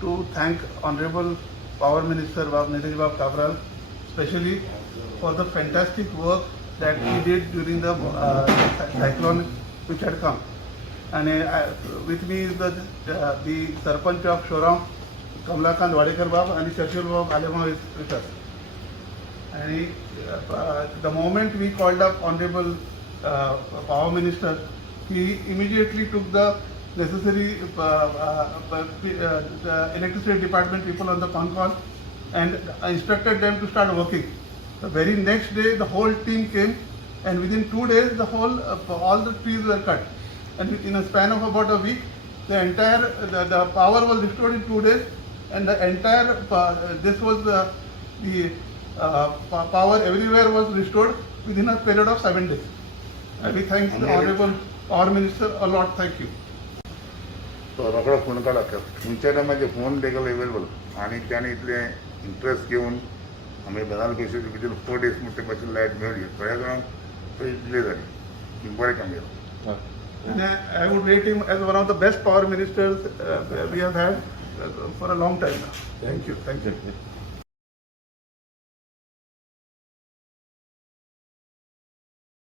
to thank Honorable Power Minister Nilesh Bab Kabral, especially for the fantastic work that he did during the cyclone which had come. And with me is the Sarpanch of Shoram, Kamlakant Wadekar Bab, and Shashil Bab Alema is with us. And the moment we called up Honorable Power Minister, he immediately took the necessary the electricity department people on the phone call and instructed them to start working. The very next day, the whole team came, and within 2 days, the whole all the trees were cut. And in a span of about a week, the entire the power was restored in 2 days, and the entire this was the power everywhere was restored within a period of 7 days. And we thank the Honorable Power Minister a lot. Thank you. तो रोकडा phone काढा तुमच्याकडे माझे phone देखील available आणि त्याने इथले interest घेऊन आम्ही बनाल पैसे विदिन 4 days मध्ये पासून लाईट मिळाली थोड्या जणांना पैसे दिले झाले बरे काम केलं. And I would rate him as one of the best power ministers we have had for a long time now. Thank you. Thank you.